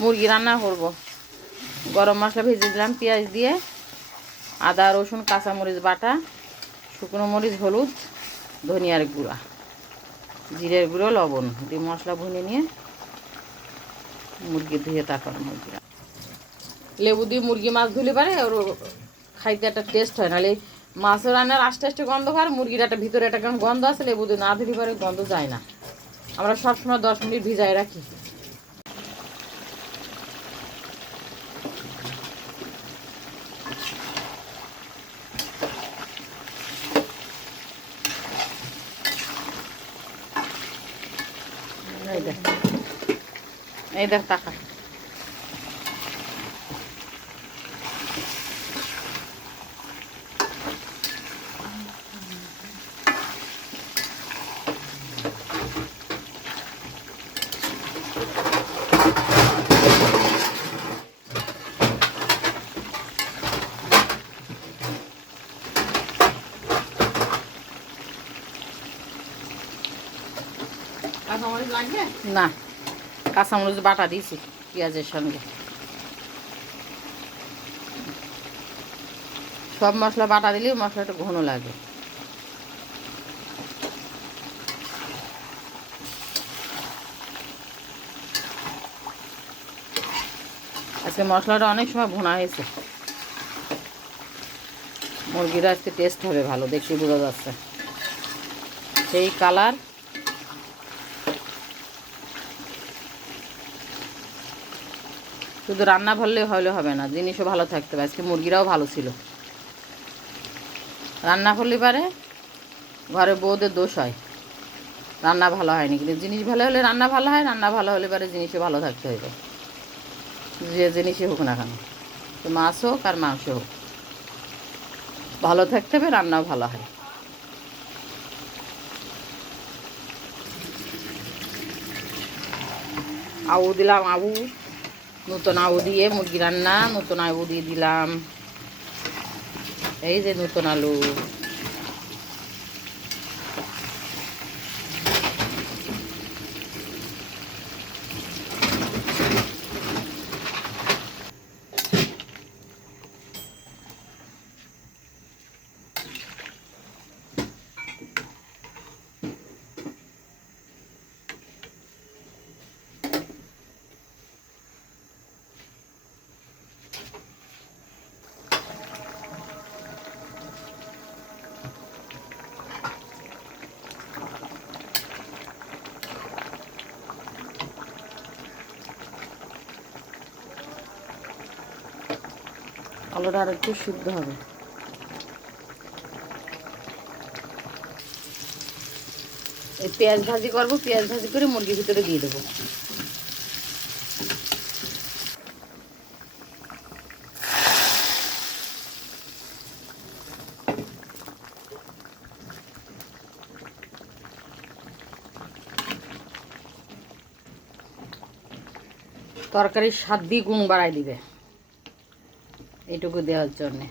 মুরগি রান্না করব। গরম মশলা ভেজে দিলাম পেঁয়াজ দিয়ে, আদা রসুন কাঁচামরিচ বাটা, শুকনো মরিচ হলুদ ধনিয়ার গুঁড়া জিরের গুঁড়ো লবণ দিয়ে মশলা ভুনে নিয়ে মুরগি ধুয়ে তারপর মুরগি লেবু দিয়ে মুরগি মাছ ধুলে পারে ওর খাইতে একটা টেস্ট হয়, নাহলে মাছের রান্নার আস্তে আস্তে গন্ধ হয়, মুরগির একটা ভিতরে একটা কেমন গন্ধ আছে, লেবু দিয়ে না ধুলে পারে গন্ধ যায় না। আমরা সবসময় 10 মিনিট ভিজায় রাখি। এই দেখ টাকা না, কাঁচামরিচ বাটা দিয়েছি পেঁয়াজের সঙ্গে। সব মশলা বাটা দিলে মশলাটা ঘন লাগে। আজকে মশলাটা অনেক সময় ভুনা হয়েছে। মুরগিটা আজকে টেস্ট হবে ভালো, দেখতে বোঝা যাচ্ছে সেই কালার। শুধু রান্না ভালো হলে হবে না, জিনিসও ভালো থাকতে হবে। আজকে মুরগিরাও ভালো ছিল। রান্না করলে পারে ঘরে বউদের দোষ হয়, রান্না ভালো হয়নি, কিন্তু জিনিস ভালো হলে রান্না ভালো হয়, রান্না ভালো হলে পারে জিনিসও ভালো থাকতে হবে, যে জিনিসই হোক না কেন, তো মাছ হোক আর মাংস হোক ভালো থাকতে হবে, রান্নাও ভালো হয়। আউ দিলাম, আউ নতুন আউ দিয়ে মুরগি রান্না, নতুন আউ দিয়ে দিলাম। এই যে নতুন আলু, আলুটা আর একটু সিদ্ধ হবে। এই পেঁয়াজ ভাজি করবো, পেঁয়াজ ভাজি করে মুরগির ভিতরে দিয়ে দেবো। তরকারির স্বাদ দিয়ে গুণ বাড়াই দিবে এইটুকু দেওয়ার জন্যে।